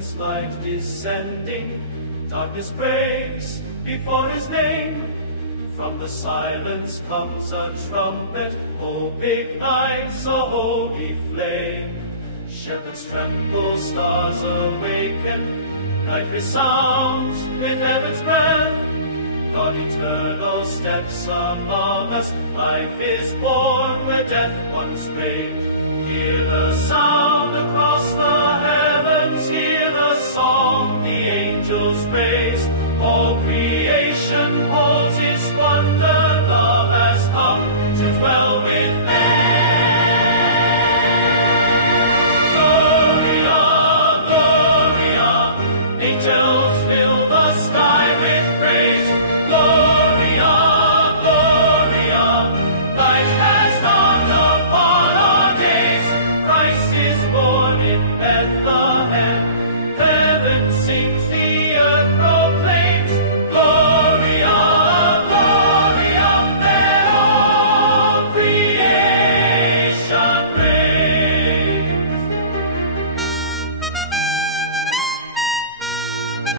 heaven's light descending, darkness breaks before his name. From the silence comes a trumpet, hope ignites a holy flame. Shepherds tremble, stars awaken, night resounds with heaven's breath. God eternal steps among us, life is born where death once reigned. Hear the sound across the heavens, hear the song the angels praise. All creation,